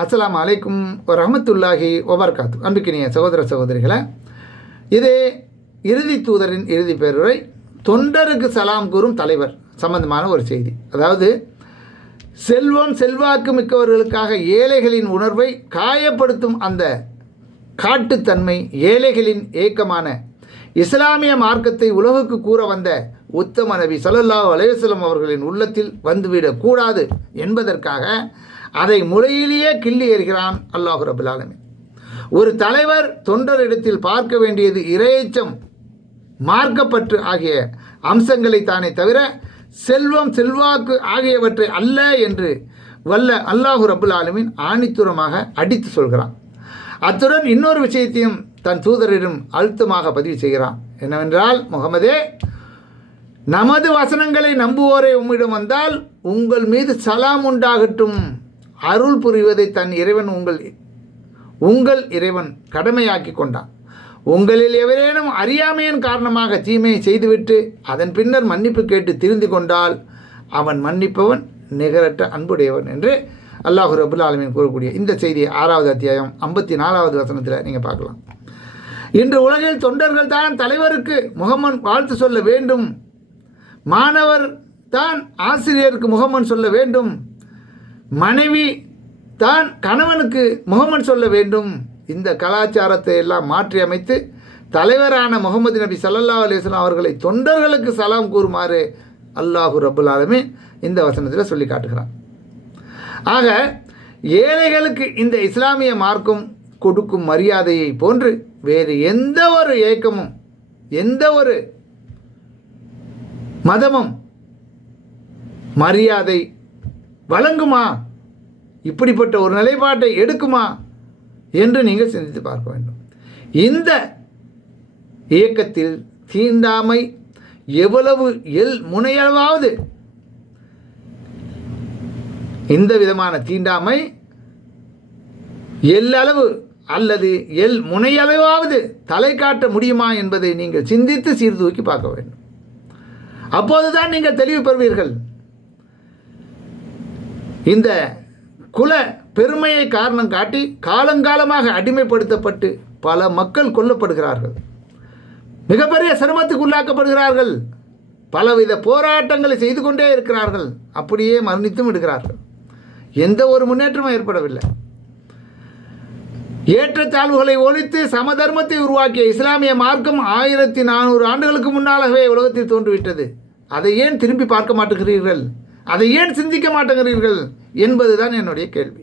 அஸ்லாம் அலைக்கும் ரஹமத்துல்லாஹி ஒபர்காத்து அன்புக்கினிய சகோதர சகோதரிகளை இதே இறுதி தூதரின் இறுதி பேருரை தொண்டருக்கு சலாம் கூறும் தலைவர் சம்பந்தமான ஒரு செய்தி. அதாவது செல்வம் செல்வாக்கு மிக்கவர்களுக்காக ஏழைகளின் உணர்வை காயப்படுத்தும் அந்த காட்டுத்தன்மை ஏழைகளின் ஏக்கமான இஸ்லாமிய மார்க்கத்தை உலகுக்கு கூற வந்த உத்தம நபி ஸல்லல்லாஹு அலைஹி அவர்களின் உள்ளத்தில் வந்துவிடக்கூடாது என்பதற்காக அதை முறையிலேயே கிள்ளி எறிகிறான் அல்லாஹு ரபுல் ஒரு தலைவர் தொண்டரிடத்தில் பார்க்க வேண்டியது இரையச்சம் மார்க்கப்பற்று ஆகிய அம்சங்களை தானே தவிர செல்வம் செல்வாக்கு ஆகியவற்றை அல்ல என்று வல்ல அல்லாஹு ரபுல் ஆலமின் ஆணித்துரமாக அடித்து சொல்கிறான். அத்துடன் இன்னொரு விஷயத்தையும் தன் தூதரிடம் அழுத்தமாக பதிவு செய்கிறான். என்னவென்றால் முகமதே நமது வசனங்களை நம்புவோரை உம்மிடம் வந்தால் உங்கள் மீது சலாம் உண்டாகட்டும். அருள் புரிவதை தன் இறைவன் உங்கள் உங்கள் இறைவன் கடமையாக்கி கொண்டான். உங்களில் எவரேனும் அறியாமையின் காரணமாக தீமையை செய்துவிட்டு அதன் பின்னர் மன்னிப்பு கேட்டு திரிந்து கொண்டால் அவன் மன்னிப்பவன் நிகரற்ற அன்புடையவன் என்று அல்லாஹு ரபுல் ஆலமீன் கூறக்கூடிய இந்த செய்தியை ஆறாவது அத்தியாயம் ஐம்பத்தி நாலாவது வசனத்தில் நீங்கள் பார்க்கலாம். இன்று உலகில் தொண்டர்கள் தான் தலைவருக்கு முகமன் வாழ்த்து சொல்ல வேண்டும். மாணவர் தான் ஆசிரியருக்கு முகமன் சொல்ல வேண்டும். மனைவி தான் கணவனுக்கு முகமன் சொல்ல வேண்டும். இந்த கலாச்சாரத்தை எல்லாம் மாற்றி அமைத்து தலைவரான முகமது நபி சல்லா அலிஸ்லாம் அவர்களை தொண்டர்களுக்கு சலாம் கூறுமாறு அல்லாஹு ரபுல் ஆலமே இந்த வசனத்தில் சொல்லி காட்டுகிறான். ஆக ஏழைகளுக்கு இந்த இஸ்லாமிய மார்க்கம் கொடுக்கும் மரியாதையை போன்று வேறு எந்த ஒரு ஏக்கமும் எந்த ஒரு மதமும் மரியாதை வழங்குமா? இப்படிப்பட்ட ஒரு நிலைப்பாட்டை எடுக்குமா? என்று நீங்கள் சிந்தித்து பார்க்க வேண்டும். இந்த இயக்கத்தில் தீண்டாமை எவ்வளவு எல் முனையளவாவது? இந்த விதமான தீண்டாமை எல்லளவு அல்லது எல் முனையளவாவது தலை காட்ட முடியுமா என்பதை நீங்கள் சிந்தித்து சீர்தூக்கி பார்க்க வேண்டும். அப்போதுதான் நீங்கள் தெளிவு பெறுவீர்கள். இந்த குல பெருமையை காரணம் காட்டி காலங்காலமாக அடிமைப்படுத்தப்பட்டு பல மக்கள் கொல்லப்படுகிறார்கள். மிகப்பெரிய சிரமத்துக்கு உள்ளாக்கப்படுகிறார்கள். பலவித போராட்டங்களை செய்து கொண்டே இருக்கிறார்கள். அப்படியே மரணித்தும் விடுகிறார்கள். எந்த ஒரு முன்னேற்றமும் ஏற்படவில்லை. ஏற்றத்தாழ்வுகளை ஒழித்து சமதர்மத்தை உருவாக்கிய இஸ்லாமிய மார்க்கம் ஆயிரத்தி நானூறு ஆண்டுகளுக்கு முன்னாலாகவே உலகத்தில் தோன்றிவிட்டது. அதை ஏன் திரும்பி பார்க்க மாட்டுகிறீர்கள்? அதை ஏன் சிந்திக்க மாட்டேங்கிறீர்கள் என்பதுதான் என்னுடைய கேள்வி.